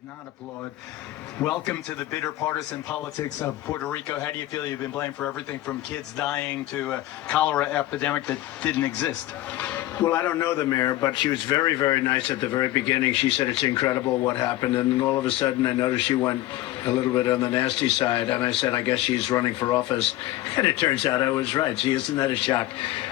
did not applaud. Welcome to the bitter partisan politics of Puerto Rico. How do you feel? You've been blamed for everything from kids dying to a cholera epidemic that didn't exist. Well, I don't know the mayor, but she was very, very nice at the very beginning. She said it's incredible what happened, and then all of a sudden I noticed she went a little bit on the nasty side, and I said, I guess she's running for office. And it turns out I was right. See, isn't that a shock?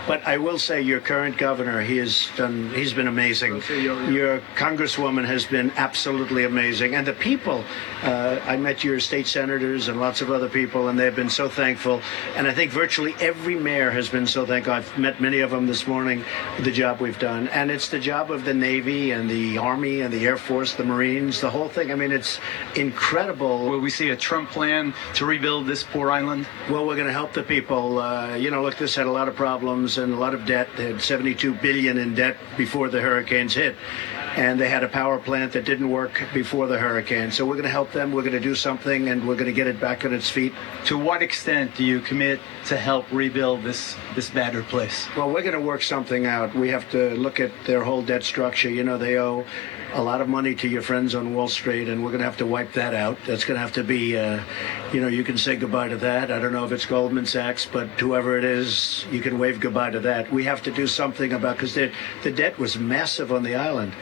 But I will say your current governor, he's been amazing. Your congresswoman has been absolutely amazing. And the people, I met your state senators and lots of other people, and they've been so thankful. And I think virtually every mayor has been so thankful. I've met many of them this morning, the job we've done. And it's the job of the Navy and the Army and the Air Force, the Marines, the whole thing. I mean, it's incredible. Will we see a Trump plan to rebuild this poor island? Well, we're going to help the people. Look, this had a lot of problems and a lot of debt. They had $72 billion in debt before the hurricanes hit. And they had a power plant that didn't work before the hurricane. So we're going to help them. We're going to do something, and we're going to get it back on its feet. To what extent do you commit to help rebuild this battered place? Well, we're going to work something out. We have to look at their whole debt structure. You know, they owe a lot of money to your friends on Wall Street, and we're going to have to wipe that out. That's going to have to be, you can say goodbye to that. I don't know if it's Goldman Sachs, but whoever it is, you can wave goodbye to that. We have to do something about, because the debt was massive on the island.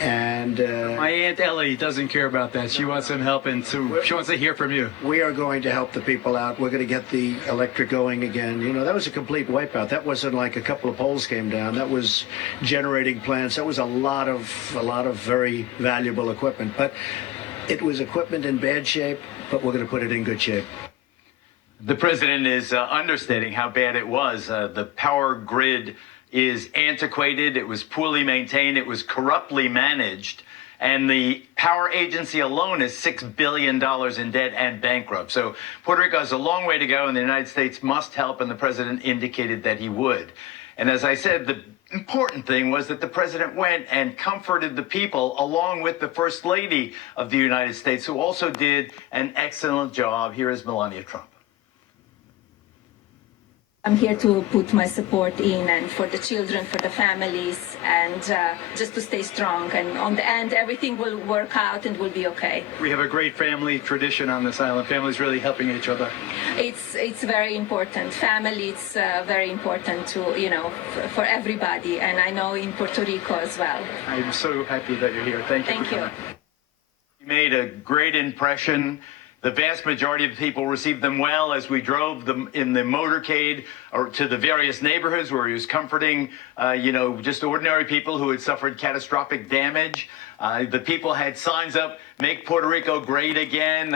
And my Aunt Ellie doesn't care about that. She wants some help, and so she wants to hear from you. We are going to help the people out. We're going to get the electric going again. You know, that was a complete wipeout. That wasn't like a couple of poles came down. That was generating plants. That was a lot of very valuable equipment. But it was equipment in bad shape, but we're going to put it in good shape. The president is understating how bad it was. The power grid is antiquated, it was poorly maintained, it was corruptly managed, and the power agency alone is $6 billion in debt and bankrupt. So Puerto Rico has a long way to go, and the United States must help, and the president indicated that he would. And as I said, the important thing was that the president went and comforted the people along with the First Lady of the United States, who also did an excellent job. Here is Melania Trump. I'm here to put my support in, and for the children, for the families, and just to stay strong. And on the end, everything will work out and will be okay. We have a great family tradition on this island. Families really helping each other. It's very important. Family, it's very important to, for everybody. And I know in Puerto Rico as well. I'm so happy that you're here. Thank you. Thank you. You made a great impression. The vast majority of people received them well as we drove them in the motorcade or to the various neighborhoods where he was comforting, just ordinary people who had suffered catastrophic damage. The people had signs up, "Make Puerto Rico great again."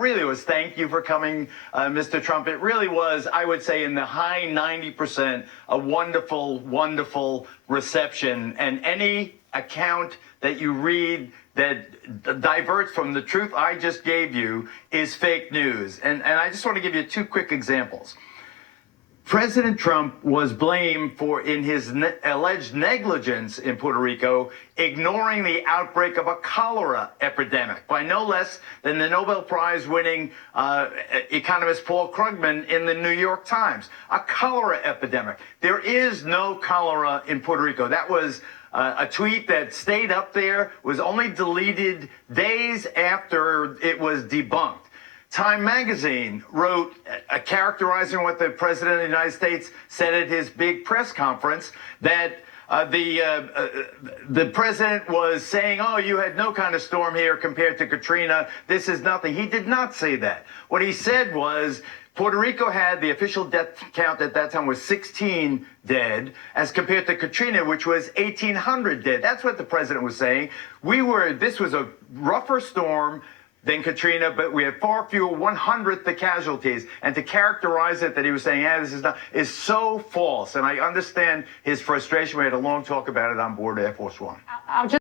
Really was thank you for coming, Mr. Trump. It really was, I would say, in the high 90%, a wonderful, wonderful reception. And any account that you read that diverts from the truth I just gave you is fake news. And I just want to give you two quick examples. President Trump was blamed for, in his alleged negligence in Puerto Rico, ignoring the outbreak of a cholera epidemic by no less than the Nobel Prize winning economist Paul Krugman in the New York Times. A cholera epidemic. There is no cholera in Puerto Rico. That was a tweet that stayed up there, was only deleted days after it was debunked. Time magazine wrote, characterizing what the president of the United States said at his big press conference, that the president was saying, "Oh, you had no kind of storm here compared to Katrina. This is nothing." He did not say that. What he said was, Puerto Rico had, the official death count at that time was 16 dead, as compared to Katrina, which was 1,800 dead. That's what the president was saying. This was a rougher storm than Katrina, but we had far fewer 100th the casualties. And to characterize it that he was saying, this is so false. And I understand his frustration. We had a long talk about it on board Air Force One.